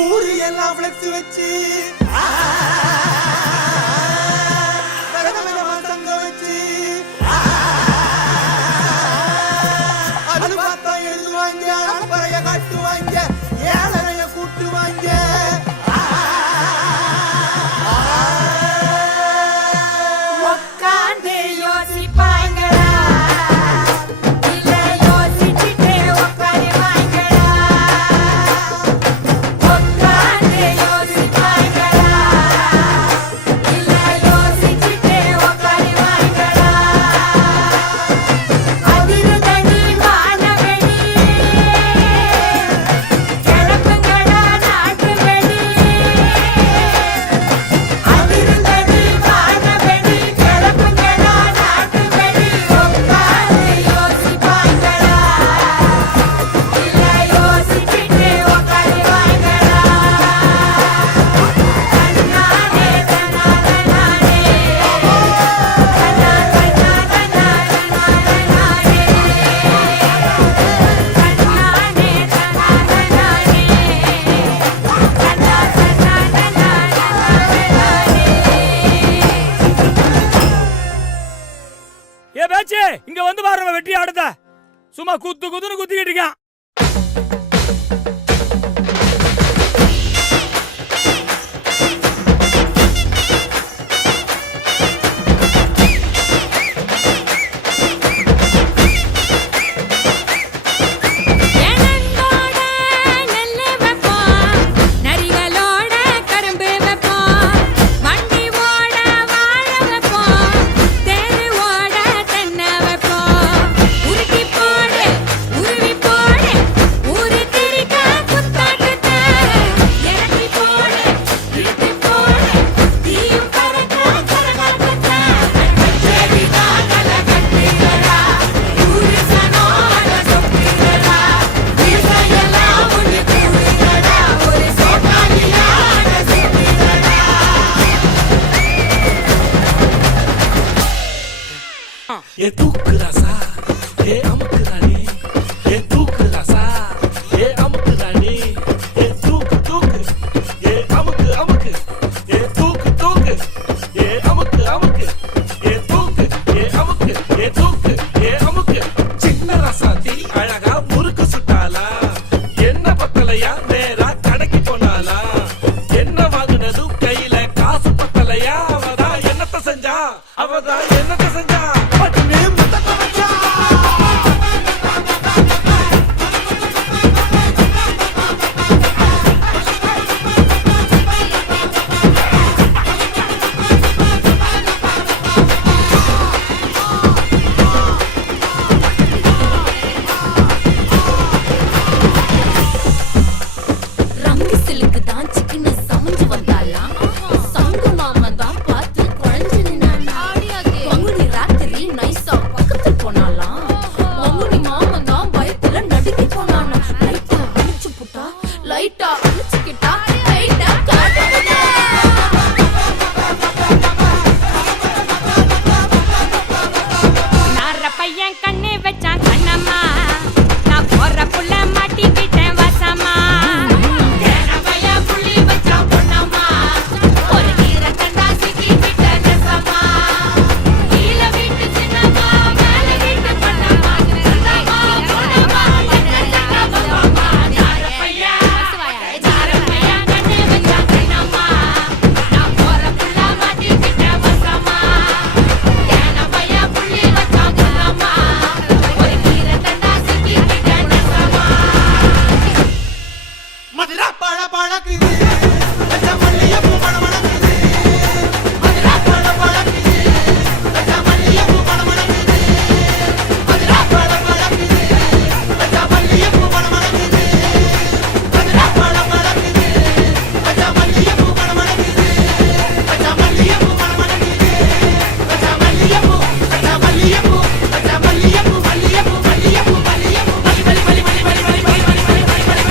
ஊரு எல்லாம் ஃப்ளெக்ஸ் வச்சு தங்க வச்சு அது பார்த்தா எழுதுவாங்க, பறைய காட்டுவாங்க, ஏழரைய கூட்டுவாங்க. உட்காந்து யோசிப்பாங்களா, இல்ல யோசிச்சுட்டே உட்காருவாங்களா? உட்காந்து யோசிப்பாங்களா, இல்ல யோசிச்சுட்டே உட்காருவாங்களா? அதிர்தடி வானவெளி, கிளப்புங்களா நாட்டு வெடி. அதிர்தடி வானவெளி, கிளப்புங்களா நாட்டு வெடி. உட்காந்து யோசிப்பாங்களா, இல்ல யோசிச்சுட்டே உட்காருவாங்களா? தன்னானே தன்னானே நானே, தன்னானே ஏ பேச்சு, இங்க வந்து பாருங்க வெட்டி ஆடுத. சும்மா குத்து குத்துன்னு குத்திக்கிட்டு இருக்கான். ஏனந்தோட நெல்லு வைப்போம், நரிகளோட கரும்பு வைப்போம், வண்டி ஓட வாழை வைப்போம், தேரு ஓட தென்னை வைப்போம். உருட்டி போடு, உருவி போடு, ஊரு திரிக்க குத்தாட்டத்தை இறக்கி போடு, இழுத்து போடு, தீயும் பறக்க கரகாட்டத்தை. கச்சேரிதான் கலை கட்டுகிறா, ஊரு சனோட சொக்குகிறா, வீசையெல்லாம் ஒண்ணு கூடுகிறா, ஒரு சோட்டாலியான சுத்துகிறா. ये दुख रसा ये अमक रानी ये दुख रसा ये अमक रानी ये दुख दुख ये अमक अमक ये दुख दुख ये अमक अमक ये दुख ये अमक ये दुख ये अमक சின்ன ரசாத்தி அழகா முறுக்கு சுட்டாலா என்ன பத்தலையா நேரா கடைக்கு போனாலா என்ன வாங்குனதும் கையில காசு பத்தலையா அவதான் என்னத்த செஞ்சா அவதான் என்னத்த செஞ்சா பட்டுன்னு முத்தத்தை வச்சா. ரங்கு சிலுக்கு தான் சிக்கன சமைஞ்சு வந்தாலாம், சங்கு மாமா தான் பார்த்து குழஞ்சு நின்னானா. பங்குனி ராத்திரி நைசா பக்கத்துல போனாலாம், பங்குனி மாமா தான் பயத்துல நடுங்கி போனானா. லைட்டா அழிச்சு புட்டா, லைட்டா அழிச்சுக்கிட்டா, லைட்டா காட்டுக்கிட்டா. நார பையன் கண்ணு வச்சான் கண்ணம்மா, நான் போற புள்ள மாட்டிக்கிட்டேன் வசமா. ஏனவையா புள்ளி வச்சான் பொண்ணம்மா, ஒரு நீரத்தண்டா சிக்கிக்கிட்ட நெசமா. கீழ வீட்டு சின்னம்மா, மேல வீட்டு பொண்ணம்மா, சின்னம்மா, பொண்ணம்மா, என்ன சட்டம்மா. நார பையன் கண்ணு வச்சான் கண்ணம்மா, நான் போற புள்ள மாட்டிக்கிட்டேன் வசமா. ஏனவையா புள்ளி வச்சான் பொண்ணம்மா, ஒரு நீரத்தண்டா சிக்கிக்கிட்ட நெசமா. மதுரா பழ பழக்குது, வச்ச மல்லிகைப்பூ மணமணக்குது. மதுரா பழ பழக்குது, வச்ச மல்லிகைப்பூ மணமணக்குது. மதுரா பழ பழக்குது, வச்ச மல்லிகைப்பூ மணமணக்குது. மதுரா பழ பழக்குது, வச்ச மல்லிகைப்பூ மணமணக்குது. வச்ச மல்லிகைப்பூ மணமணக்குது. வச்ச மல்லிகைப்பூ, வச்ச மல்லிகைப்பூ, வச்ச மல்லிகைப்பூ, மல்லிகைப்பூ, மல்லிகைப்பூ, மல்லிகைப்பூ, மல்லி மல்லி மல்லி மல்லி மல்லி மல்லி மல்லி மல்லி மல்லி மல்லி மல்லி.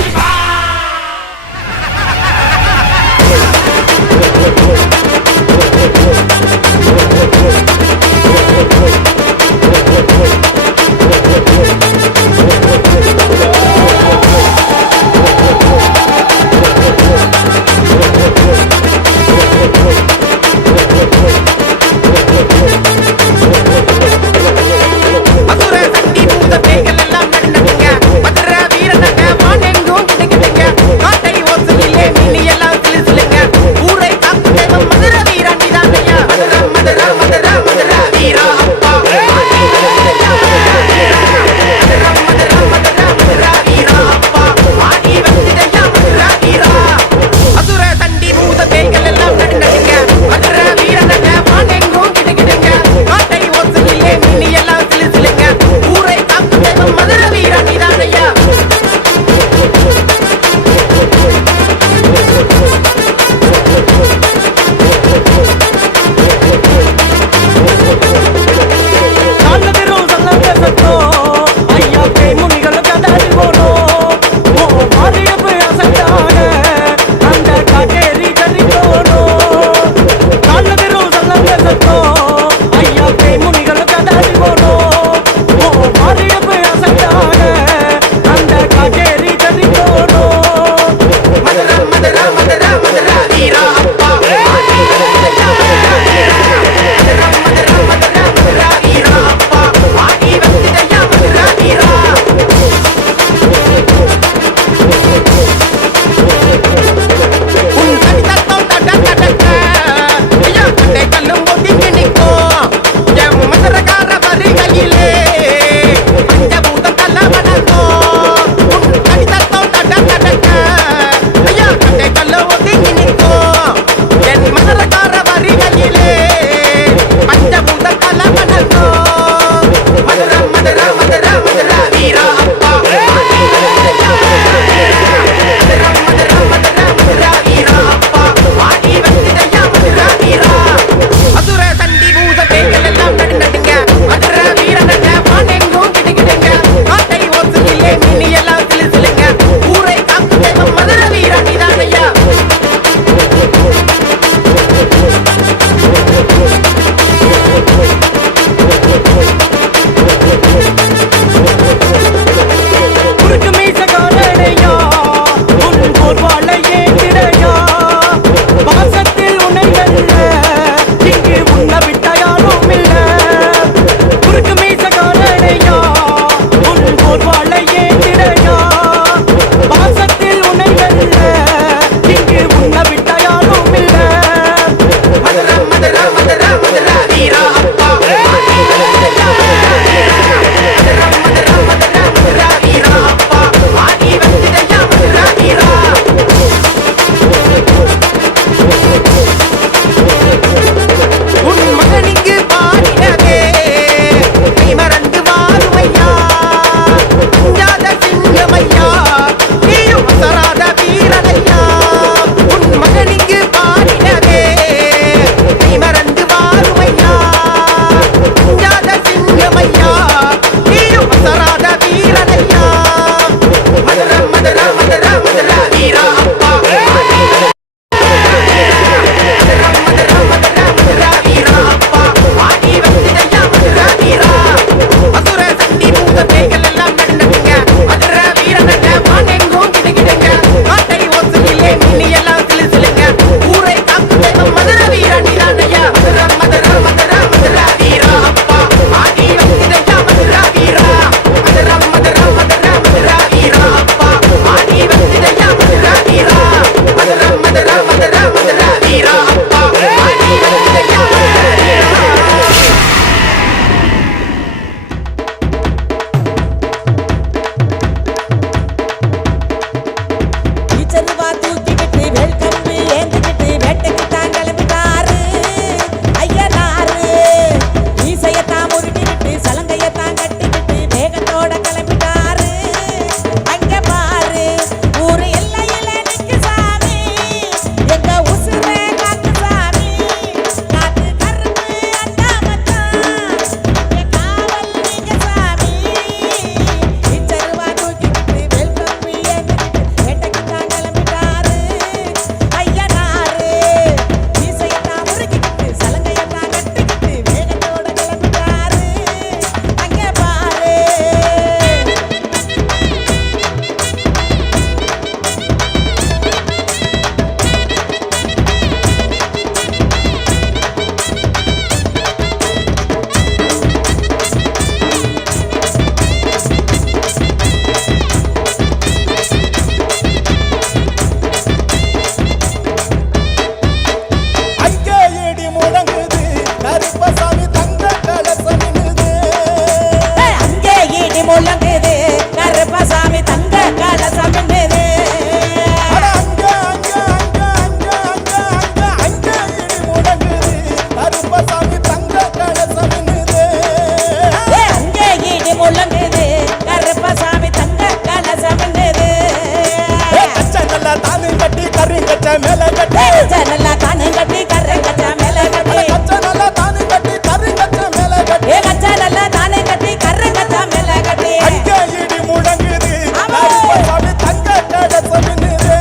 மேல கட்டி நல்லா தானே கட்டி கரை கச்சா மேல கட்டி கச்ச நல்லா தானு கட்டி கரு கச்ச மேல கட்டி கச்சா நல்லா தானே கட்டி கரை கச்சா மேல கட்டி அங்கே இடி முழங்குது ஆமா. கருப்பசாமி தங்க கலசமின்னுது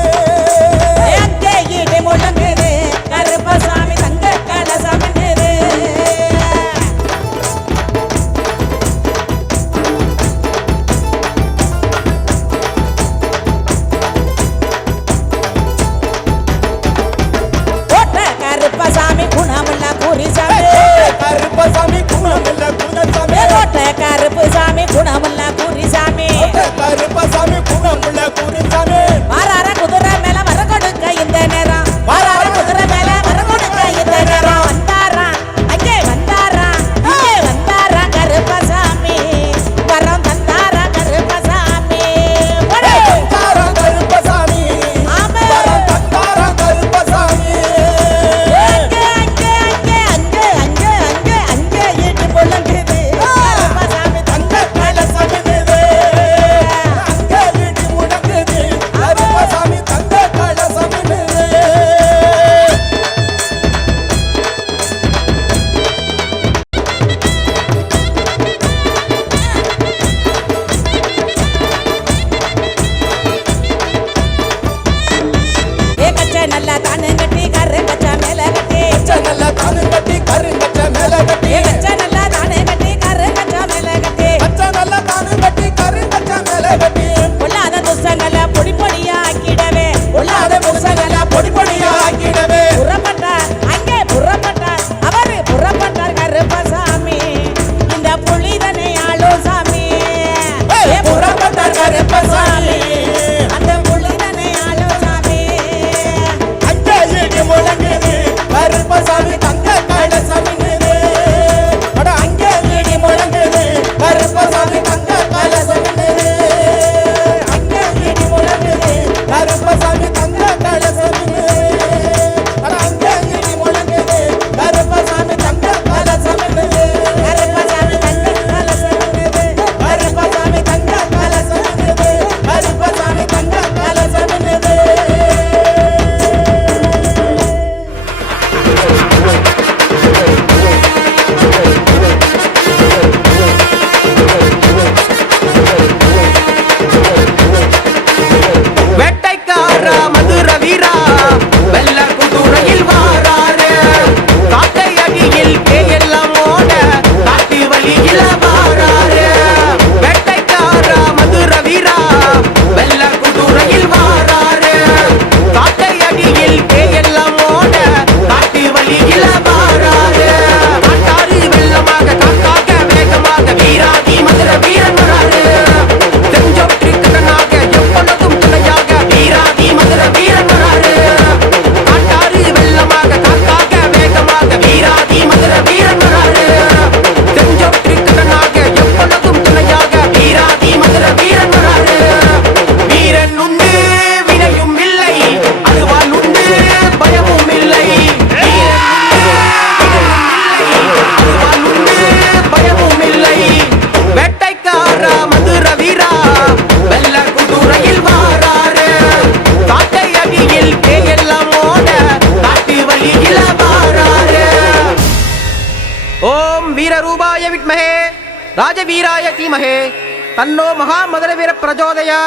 அங்கே இடி முழங்குது கருப்பசாமி தங்க கலசமின்னுது கோட்டை கருப்பசாமி குணமுள்ள பூரிசாமி கருப்பசாமி குணமில்ல குணசாமி கோட்டை கருப்புசாமி குணமுள்ள பூரிசாமி கருப்பசாமி குணமுள்ள குருசாமி வாரார குதிரை மேல வர கொடுக்க இந்த நேரம் வாரார குதிரை மேல வர கொடுக்க இந்த நேரம் வந்தாரா அங்கே வந்தாரா இங்கே வந்தாரா கருப்பசாமி வரம் தந்தாரா கருப்பசாமி போடு. தாரா கருப்பசாமி ஆமே. வரம் தந்தாரா கருப்பசாமி அங்கே அங்கே அங்கே அங்கே அங்கே அங்கே அங்கே இடி முழங்குது கருப்பசாமி தங்க கலசமின்னுது அங்கே இடி முழங்குது கருப்பசாமி தங்க கலசமின்னுது கச்சை நல்லா தானே கட்டி கரை கச்சா மேல கட்டி நல்ல தானு கட்டி கரு கச்ச மேல கட்டி கச்சை நல்லா தானே கட்டி கரை கச்சா மேல கட்டி கச்ச நல்ல தானு கட்டி கரு கச்ச மேல கட்டி பொல்லாத துசங்களை பொடி பொடியா ஆக்கிடவே பொல்லாத முசகல பொடி பொடியா ஆக்கிடவே புறப்பட்டார் அங்கே புறப்பட்டார் அவரு புறப்பட்டார் கருப்பசாமி இந்த புலிதனை ஆளோ சாமி புறப்பட்டார் கருப்பசாமி அந்த புலிதனை ஆளோ சாமி அங்கே இடி முழங்குது கருப்பசாமி தங்க கலசமின்னுது அட அங்கே இடி முழங்குது கருப்பசாமி தங்க கலசமின்னுது அங்கே இடி முழங்குது கருப்பசாமி தங்க கலசமின்னுது அட அங்கே இடி முழங்குது கருப்பசாமி தங்க கலசமின்னுது கருப்பசாமி தங்க கலசமின்னுது கருப்பசாமி தங்க கலசமின்னுது கருப்பசாமி தங்க கலசமின்னுது வேட்டைக்காரா மதுர வீரா வெள்ள குதிரையில் வாராரு காக்கை அடியில் பேயெல்லாம் ஓட காட்டு வழியில வாராரு வேட்டைக்காரா மதுர வீரா வெள்ள குதிரையில் வாராரு காக்கை அடியில் பேயெல்லாம் ஓட காட்டு வழியில வாராரு காட்டாறு வெள்ளமாக காக்காக வேகமாக வீராதி மதுர வீரன் வராரு செஞ்சொற்று கடனாக எப்பொழுதும் துணையாக வீராதி மதுர வீரன் வராரு காட்டாறு வெள்ளமாக காக்காக வேகமாக வீராதி மதுர வீரன் வராரு செஞ்சொற்று கடனாக எப்பொழுதும் துணையாக வீராதி மதுர வீரன் வராரு வீரன் உண்டு வினையும் இல்லை அழுவான் உண்டு பயமும் இல்லை அழுவான் உண்டு பயமும் இல்லை வேட்டைக்காரா மதுர வீரா வெள்ள குதிரையில் வாராரு காட்டை அடியில் பேயெல்லாம் ஓட காட்டு வழியில வாராரு ஓம் வீரரூபாய விட்மஹே ராஜவீராய தீமஹே தன்னோ மகாமதுர வீர பிரச்சோதயா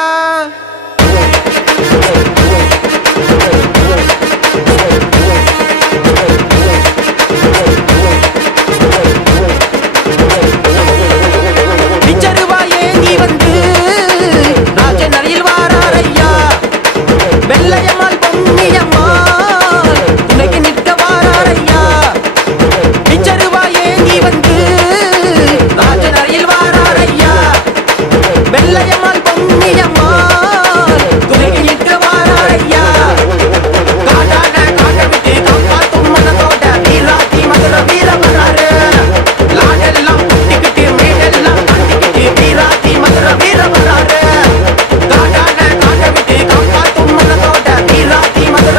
பிச்சருவாயேந்தி வந்து ராஜநரியில் வாராரையா வெள்ளையம்மாள் பொன்னியம்மாள் துணைக்கு நிற்க வாராரையா பிச்சருவாயேந்தி வந்து ராஜநரியில் வாராரையா வெள்ளையம்மாள் பொன்னியம்மாள் துணைக்கு நிற்க வாராரையா காட்டான காட்ட விட்டு காப்பாத்தும் மனதோட வீராதி மதுர வீர வராரு லாடெல்லாம் குட்டிக்கிட்டு மேடெல்லாம் கட்டிக்கிட்டு வீராதி மதுர வீர வராரு காட்டான காட்ட விட்டு காப்பாத்தும் மனதோட வீராதி மதுர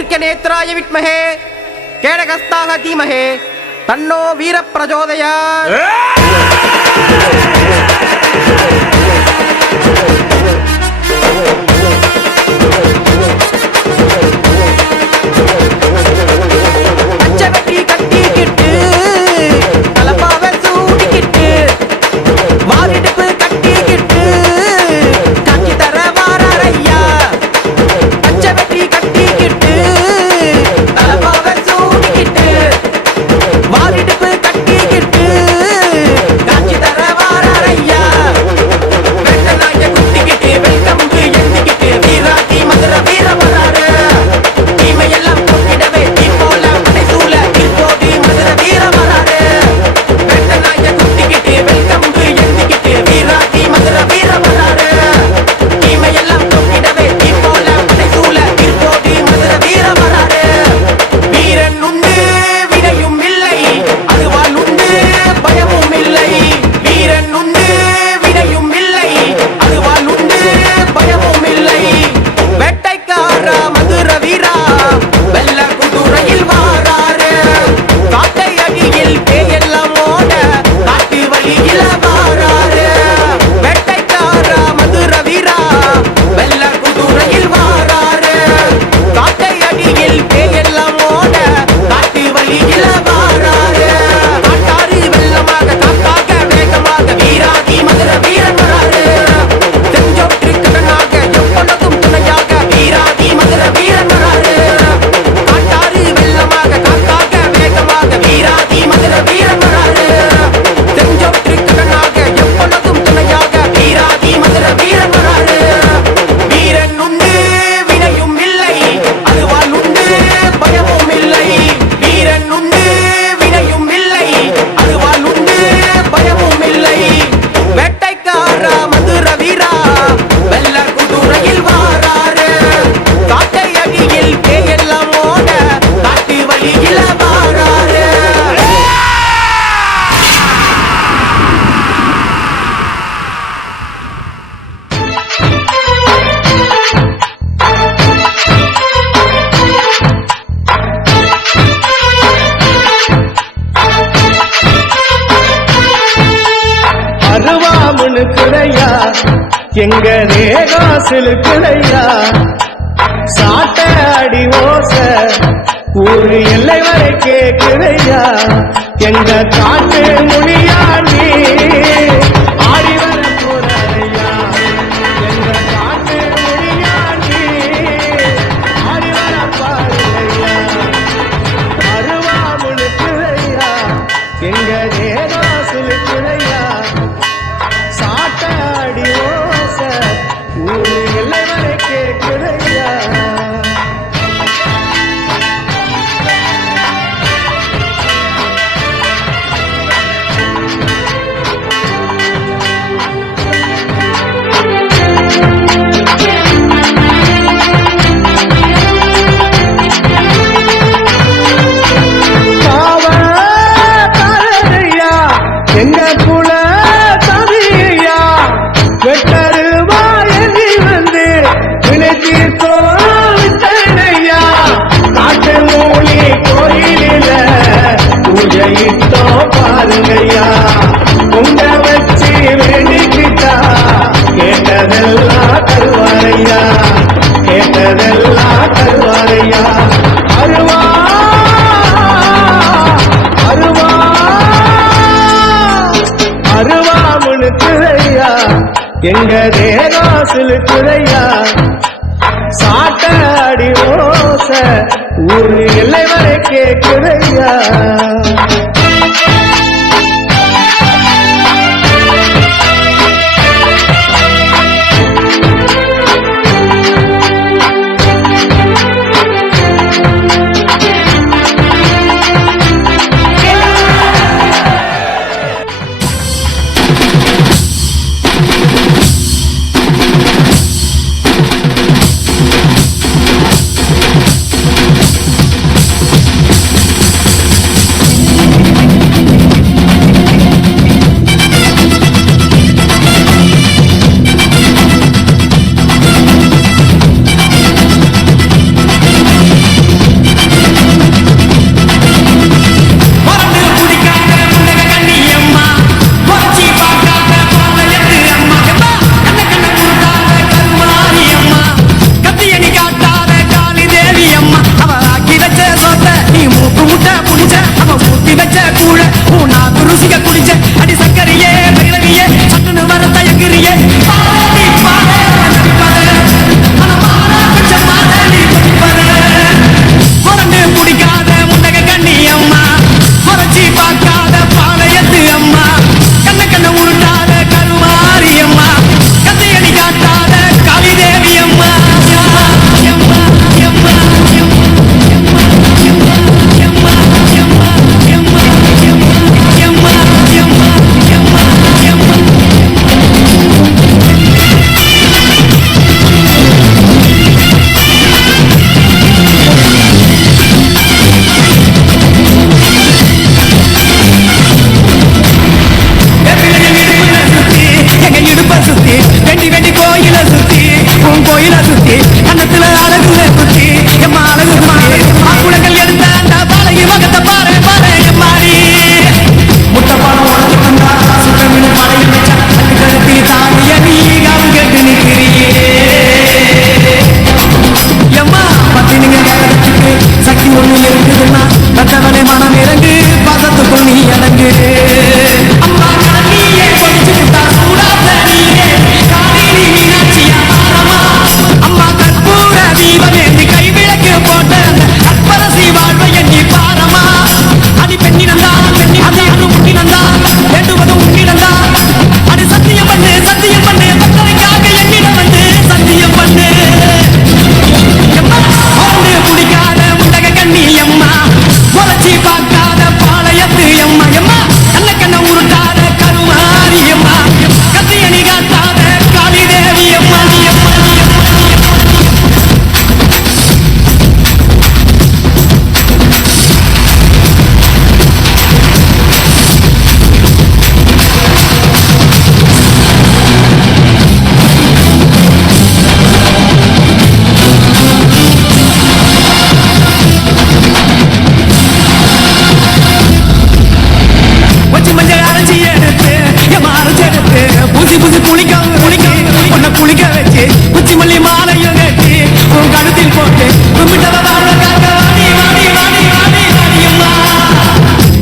दीर्घनेत्राय विद्महे केडगस्ताः धीमहि तन्नो वीर प्रचोदयात्। எங்க தேகாசிலுக்குதையா சாட்ட அடி ஓச ஊரு எல்லை வரை கேக்குதையா எங்க காட்டு மொழியாண்டி ஆடி வர போறையா எங்க காட்டு மொழியாண்டி ஆடி வர பாருலையா அருவாமுழுக்குதையா எங்க தேகாசிலுக்குதையா சாட்ட அடி ஓச ஊரு எல்லை வரை கேக்குதையா எங்க குல தவியா வெட்டருவா எழுதி வந்து வினைத்தீர்த்தோ விட்டனையா காட்டு மூலி கோயிலில பூஜையிட்டோ பாருங்கய்யா உங்க வச்சு வேண்டிக்கிட்டா கேட்டதெல்லாம் தருவாரையா கேட்டதெல்லாம் தருவாரையா அருவா அருவா அருவாமுழுக்குதையா எங்க தேகாசிலுக்குதையா சாட்ட அடி ஓச ஊரு எல்லை வரை கேக்குதையா ருசிக்க குடிச்ச அடி சக்கரையே பைரவியே சட்டுன்னு வர தயங்குறியே புரண்டு குடிக்காத முண்டக கண்ணி அம்மா குறைச்சி பார்க்காத பாளையத்து அம்மா கண்ண கண்ண உருட்டாத கருமாரி அம்மா கத்தையடி காட்டாத காளிதேவி அம்மா கோயில சுத்தி கண்ணத்துல அழகுல குத்தி எம்மா அழகு குளங்கள் எடுத்த அந்த பாலகி மகத்தை பாரு பாரு எம்மாடி முட்டை பாடம் உடச்சு தந்தா சுத்தமிழ் பாடையில் வச்சா கருத்தி தானிய நீ காவல் கேட்டு நிற்கிறியே எம்மா பத்தினிங்க கரத்துக்கு சக்தி ஒண்ணு இருக்குதுன்னா கத்தவனை மனம் இறங்கு பாசத்துக்குள் நீ அடங்கு அம்மா கண்ணியே படிச்சு விட்டா சூடாத நீயே காவிரி மீனாட்சியா அம்மா கற்பூர தீபமேந்தி கைவிளக்கு போட்ட கற்பரசி வாழ்வை எண்ணி பாரமா அடி பெண்ணினந்தா பெண்ணி அது முன்னினந்தா வேண்டுவது உன்னினந்தா அடி சத்தியம் பண்ணு பக்தரைக்காக என்னிடம் வந்து சத்தியம் பண்ணு ஓண்டு குடிக்காத முண்டக கண்ணி அம்மா குறைச்சி பார்க்காத பாளையத்து அம்மா எம்மா கண்ண கண்ண உருட்டாத கருமாரி அம்மா கத்தியணி காட்டாத காளிதேவி அம்மா வச்சு மஞ்சள் அரைச்சி எடுத்து எம்மா அரைச்சி எடுத்து பூசி குளிக்க உன்னை குளிக்க வச்சு குச்சி மல்லி மாலையும் கட்டி உன் கழுத்தில் போட்டு கும்பிட்டவ வாழ்வதற்காக வாடி வாடி வாடி வாடி வாடி அம்மா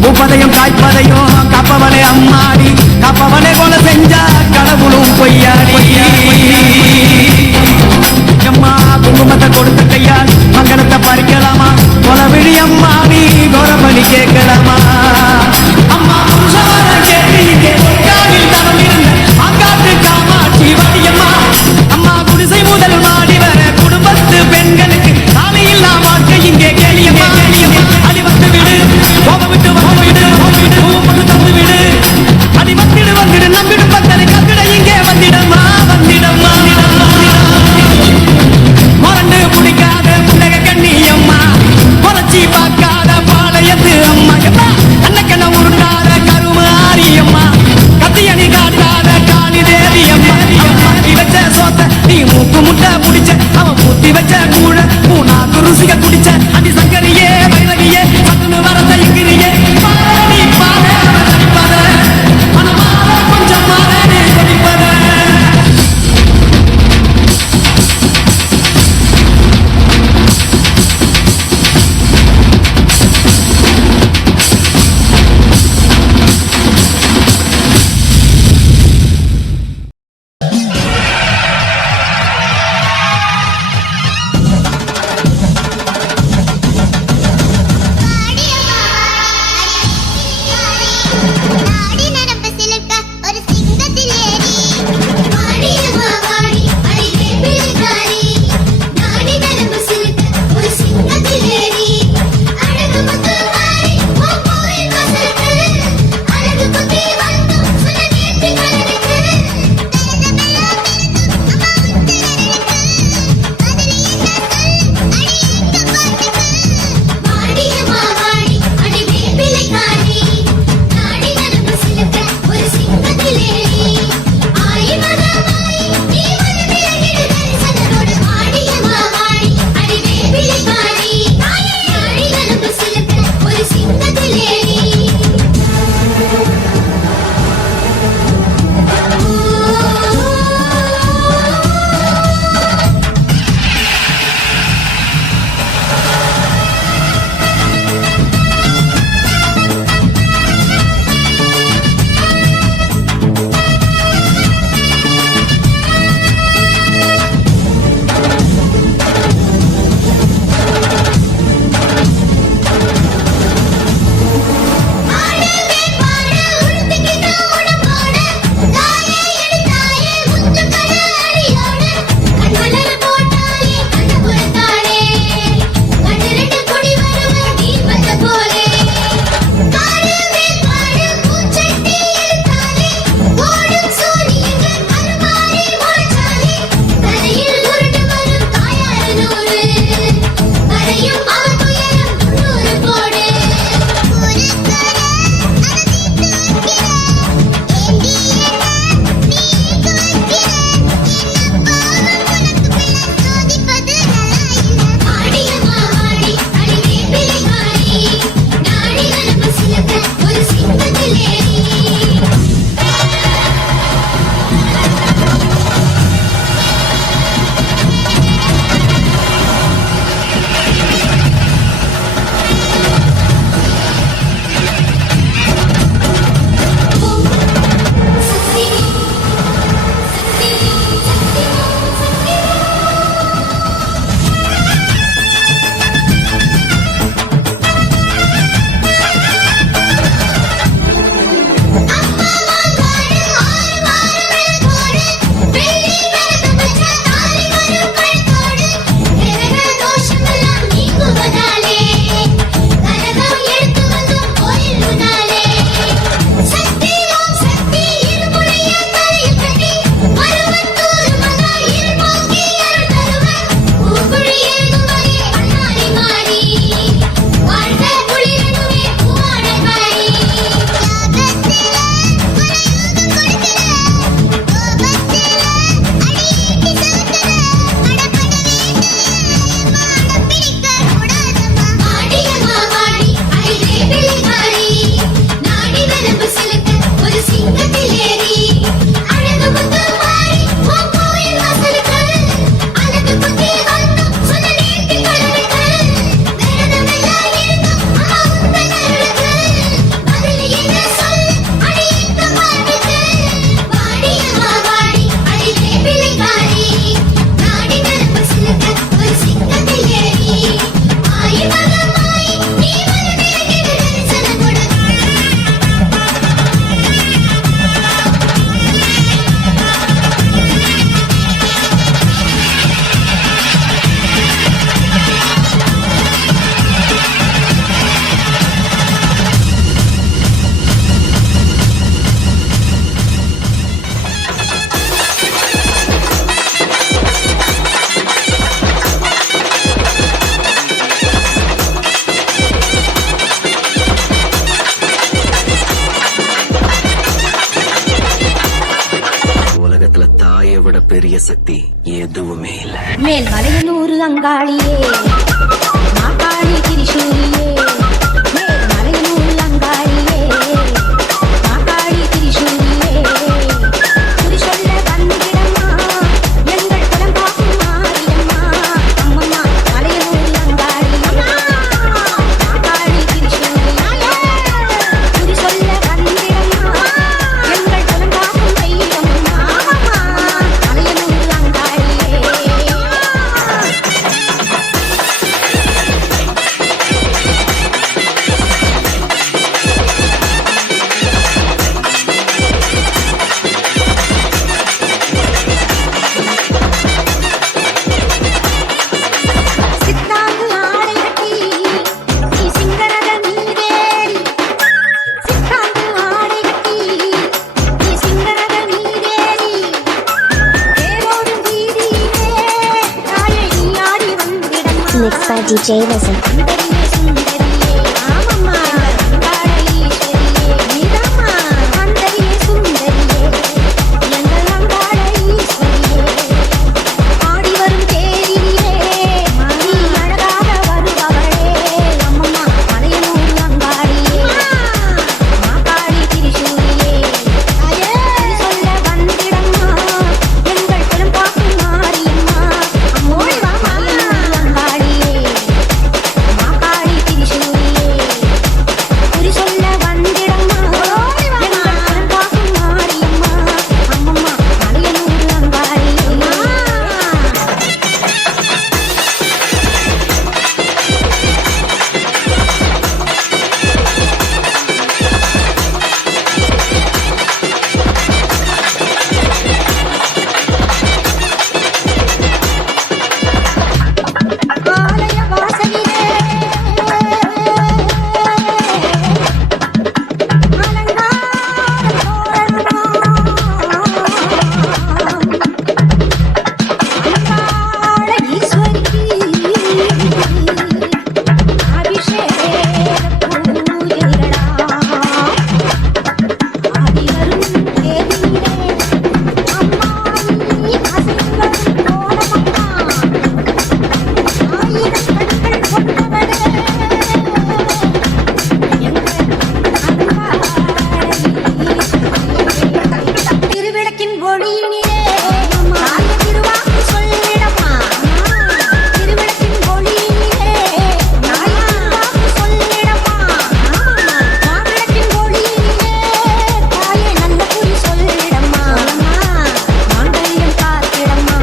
பூப்பதையும் காய்ப்பதையும் காப்பவனே அம்மாடி காப்பவனே போல செஞ்சா கடவுளும் பொய்யாடி அம்மா குங்குமத்தை கொடுத்த கையால் மங்கனத்தை பறிக்கலாமா கொலவிழி அம்மா நீ கோரபலி கேட்கலாமா அம்மா புருஷவர கேட்டு இங்கே காலில் தவம் இருந்த அங்காட்டு காமாட்சி வடியம்மா அம்மா குடிசை முதல் மாடி வர குடும்பத்து பெண்களுக்கு தாலி இல்லா வாழ்க்கை இங்கே கேளியம்மா அடி வந்து விடு கோபம் விட்டு விடு பூ தந்து விடு அடி வந்துடு நம்பிடு பக்தரை கத்திட இங்கே வந்திடம்மா மறந்து குடிக்காத முண்டக கண்ணி அம்மா குறைச்சி பார்க்காத பாளையத்து அம்மா சக்தி எதுவுமே இல்லை. மேல்மலையனூர் அங்காளியே மாகாளி திரிசூலியே மேல்மலையனூர் அங்காளியே மாகாளி திரிசூலியே குறி சொல்ல வந்திடம்மா எங்கள் குலம் காக்கும் மாரியம்மா அம்மம்மா மலையனூர் அங்காளியம்மா மாகாளி திரிசூலியே குறி சொல்ல வந்திடம்மா எங்கள் குலம் காக்கும் தெய்வம்மா மலையனூர் அங்காளியே. சித்தாங்கு ஆடை கட்டி நீ சிங்கரத நீரேறி சித்தாங்கு ஆடை கட்டி நீ சிங்கரத நீரேறி தேரோடும் வீதியிலே தாயை நீ ஆடி வந்திடம்மா. Mixed by DJ Listen. சுந்தரியே சுந்தரியே ஆமம்மா அங்காள ஈஸ்வரியே நீதாம்மா அந்தரியே சுந்தரியே எங்கள் அங்காள ஈஸ்வரியே ஆடி வரும் தேரிலே நீ அழகாக வருபவளே அம்மம்மா மலையனூர் அங்காளியே மாகாளி திரிசூலியே சொல்ல வந்திடம்மா எங்கள் குலம் காக்கும் மாரியம்மா அம்மோடி வா மலையனூர் அங்காளியே மாகாளி திரிசூலியே குறி சொல்ல வந்திடம்மா எங்கள் குலம் காக்கும் மாரியம்மா அம்மம்மா மலையனூர் அங்காளியே. ஆலய வாசலிலே அலங்கார அங்காள ஈஸ்வரி அபிஷேக பூஜைகளா ஆதிவரும் தேவியே அம்மா நீ அசைவரும் கோலமம்மா ஆயிரம் கண்கள் கொண்டவளே எங்கள் அங்காளி திருவிளக்கின் ஒளியினிலே தாய திருவாக்கு சொல்லிடம்மா திருவிளக்கின் ஒளியினிலே தாய திருவாக்கு சொல்லிடம்மா மாவிளக்கின் ஒளியினிலே தாயே நல்ல குறி சொல்லிடம்மா மாங்கல்யம் காத்திடம்மா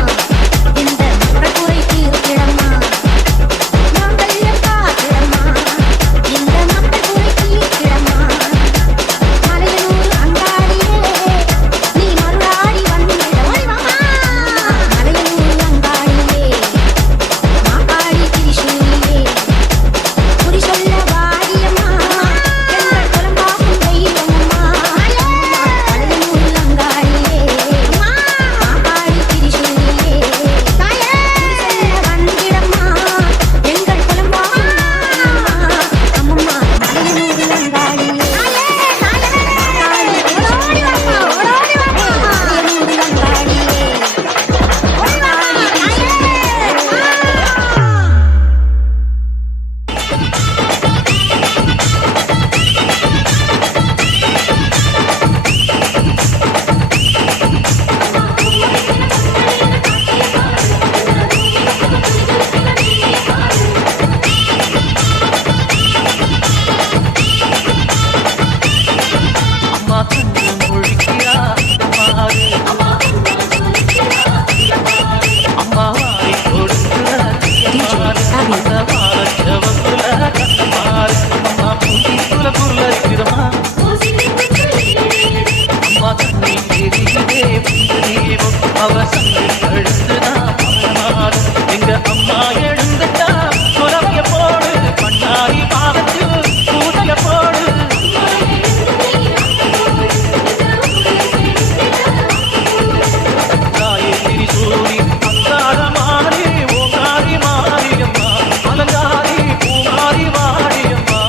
இந்த மக்கள் குறை தீர்த்திடம்மா மாங்கல்யம் காத்திடம்மா இந்த மக்கள் குறை தீர்த்திடம்மா மலையனூர் அங்காளியே நீ மருளாடி வந்திடம்மா மலையனூர் அங்காளியே மாகாளி திரிசூலியே குறி சொல்ல வாடியம்மா எங்கள் குலம் காக்கும் தெய்வம்மா மலையனூர் அங்காளியே மாகாளி திரிசூலியே குறி சொல்ல வந்திடம்மா எங்கள் குலம் காக்கும் அம்மம்மா மலையனூர் அங்காளியே. அம்மா கண்ணு முழிக்கிறா பாரு அம்மா வாரி கொடுக்குற அந்த வாரச்சவக்குல பாரு அம்மா பூசிக்குல புல்லரிக்கிறமா அம்மா கண்ணி தெரியுதே புந்ததீபம் அவ சங்கு கழுத்துதான் மாறு எங்க அம்மா எழுந்துட்டா சுரவிய போடு பண்ணாரி பாதத்தில் பூதைய போடு தாயே திரிசூலி அங்கார மாறி ஓங்காரி மாரியம்மா அலங்காரி பூமாரி வாடியம்மா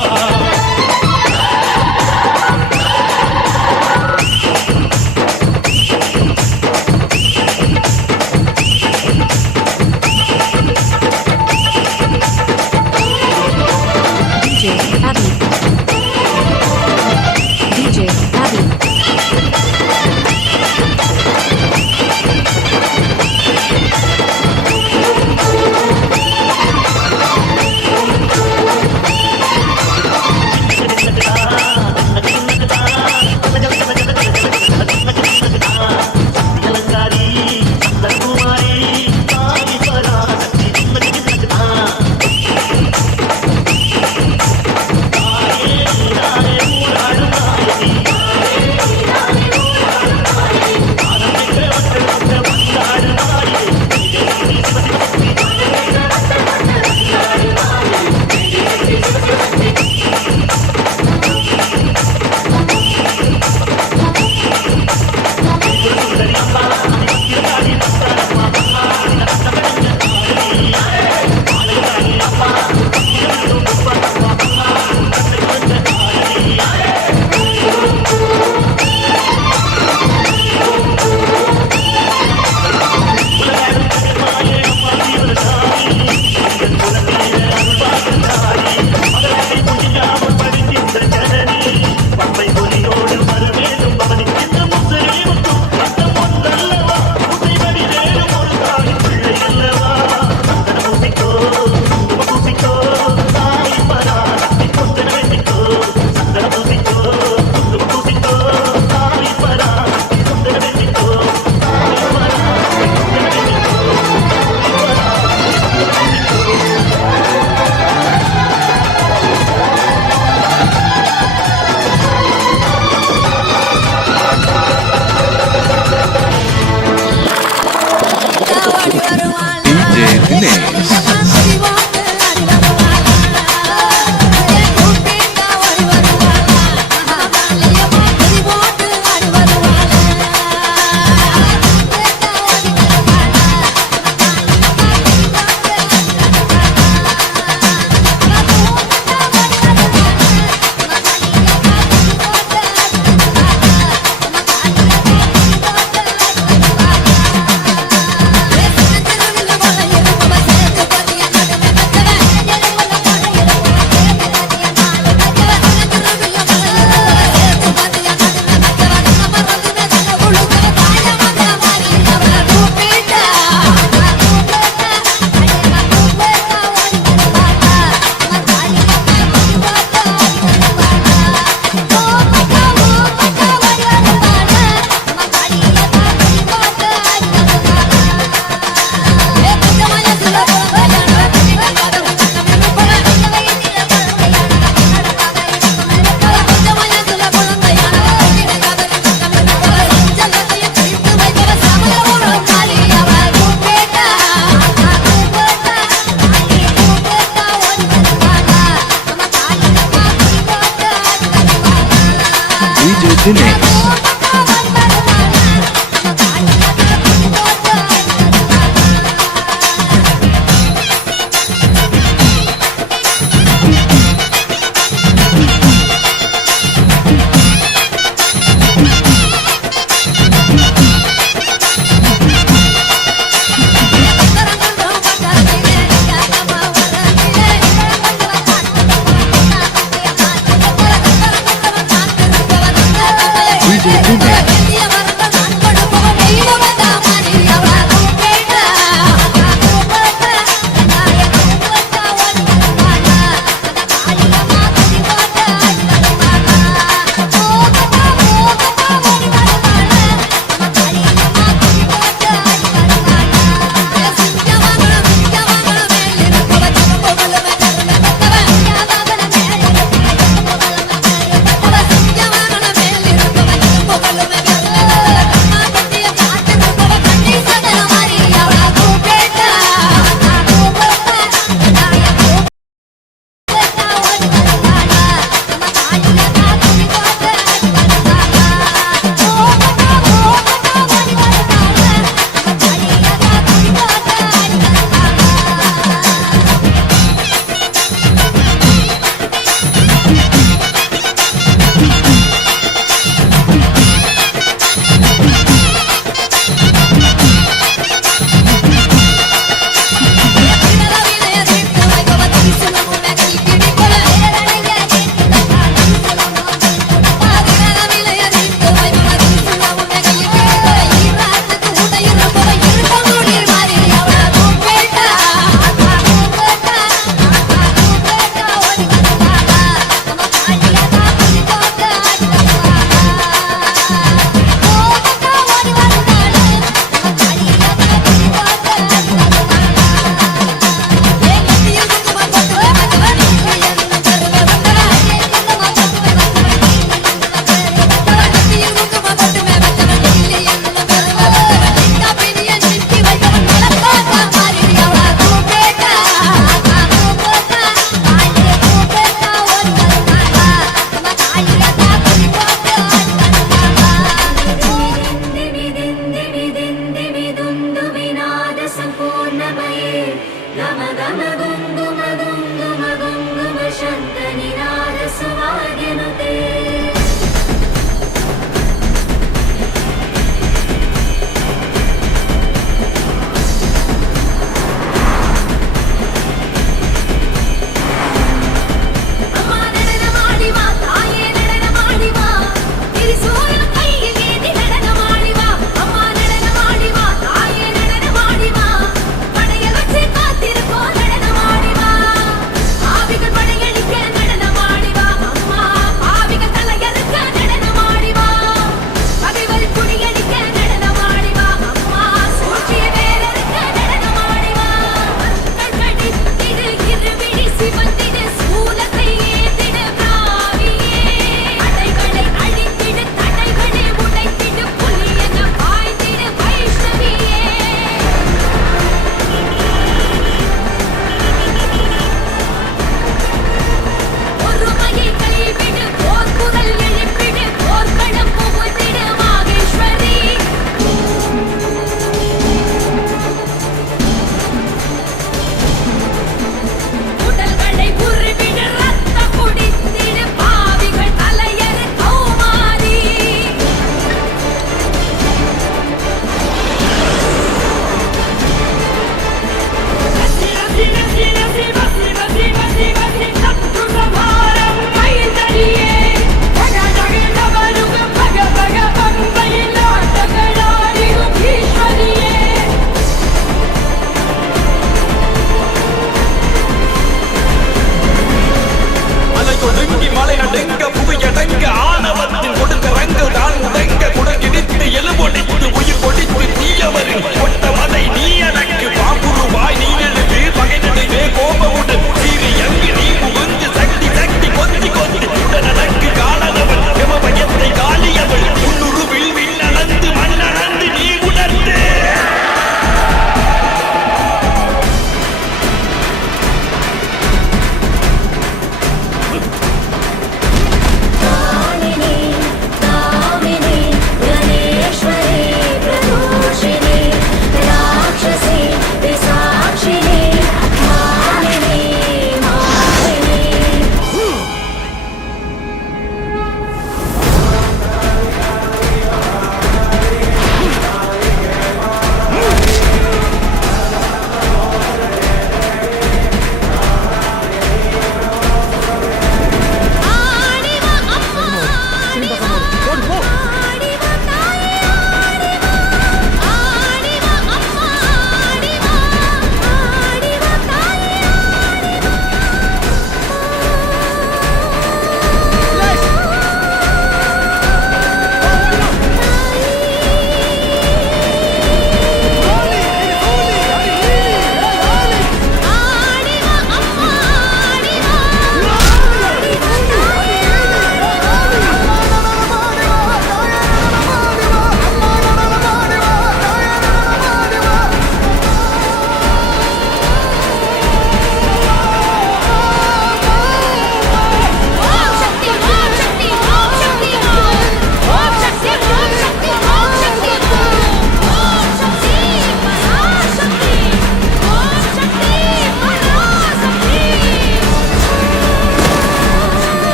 Boom.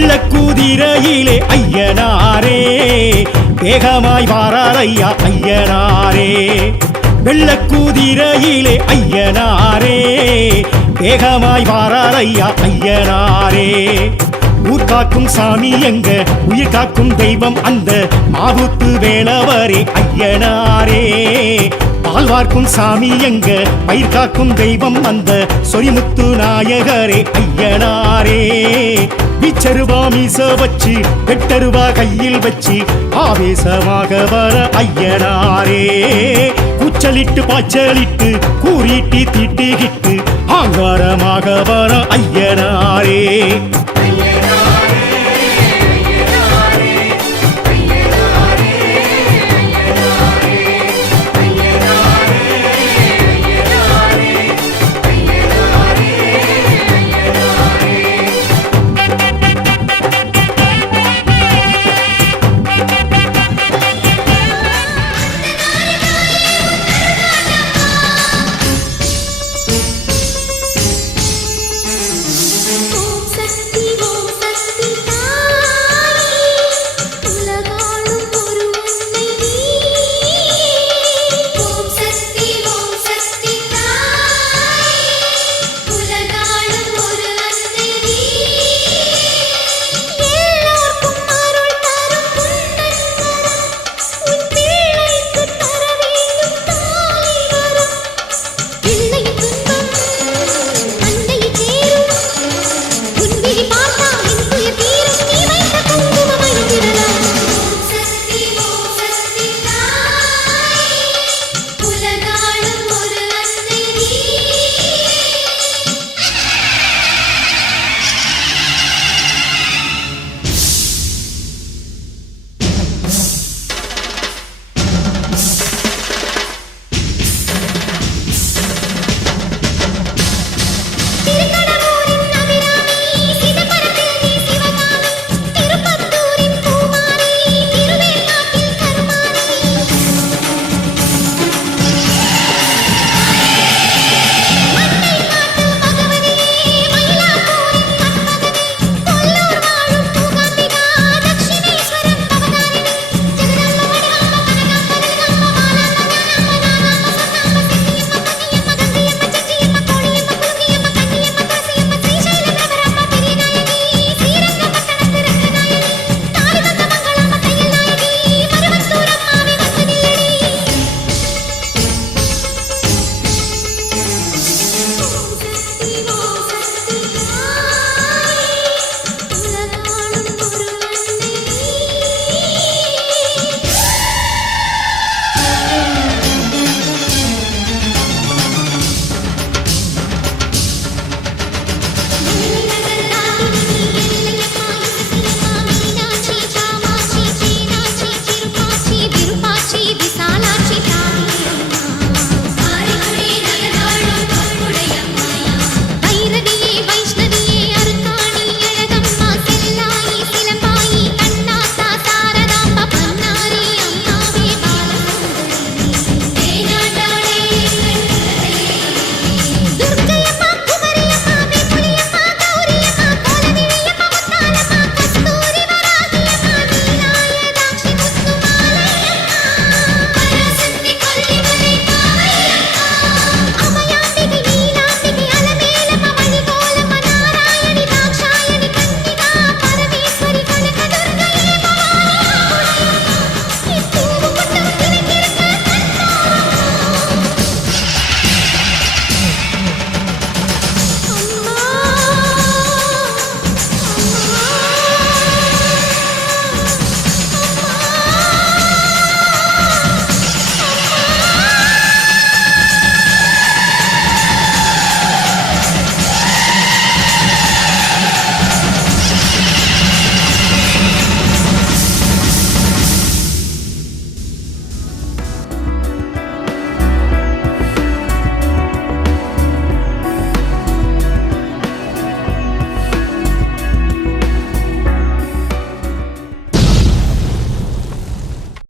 வெள்ளக்கூதிரையிலே ஐயனாரே வேகமாய் வாரார் ஐயா ஐயனாரே வெள்ளக்கூதிரையிலே ஐயனாரே வேகமாய் வாரார் ஐயா ஐயனாரே ஊர் காக்கும் சாமி எங்க உயிர் காக்கும் தெய்வம் அந்த மாவுத்து வேளவரே ஐயனாரே பால் வார்க்கும் சாமி எங்க பயிர் காக்கும் தெய்வம் அந்த சொரிமுத்து நாயகரே ஐயனாரே விச்சருவா மீச வச்சு வெட்டருவா கையில் வச்சு ஆவேசமாக வர ஐயனாரே கூச்சலிட்டு பாய்ச்சலிட்டு கூறிட்டு திட்டிக்கிட்டு ஆங்காரமாக வர ஐயனாரே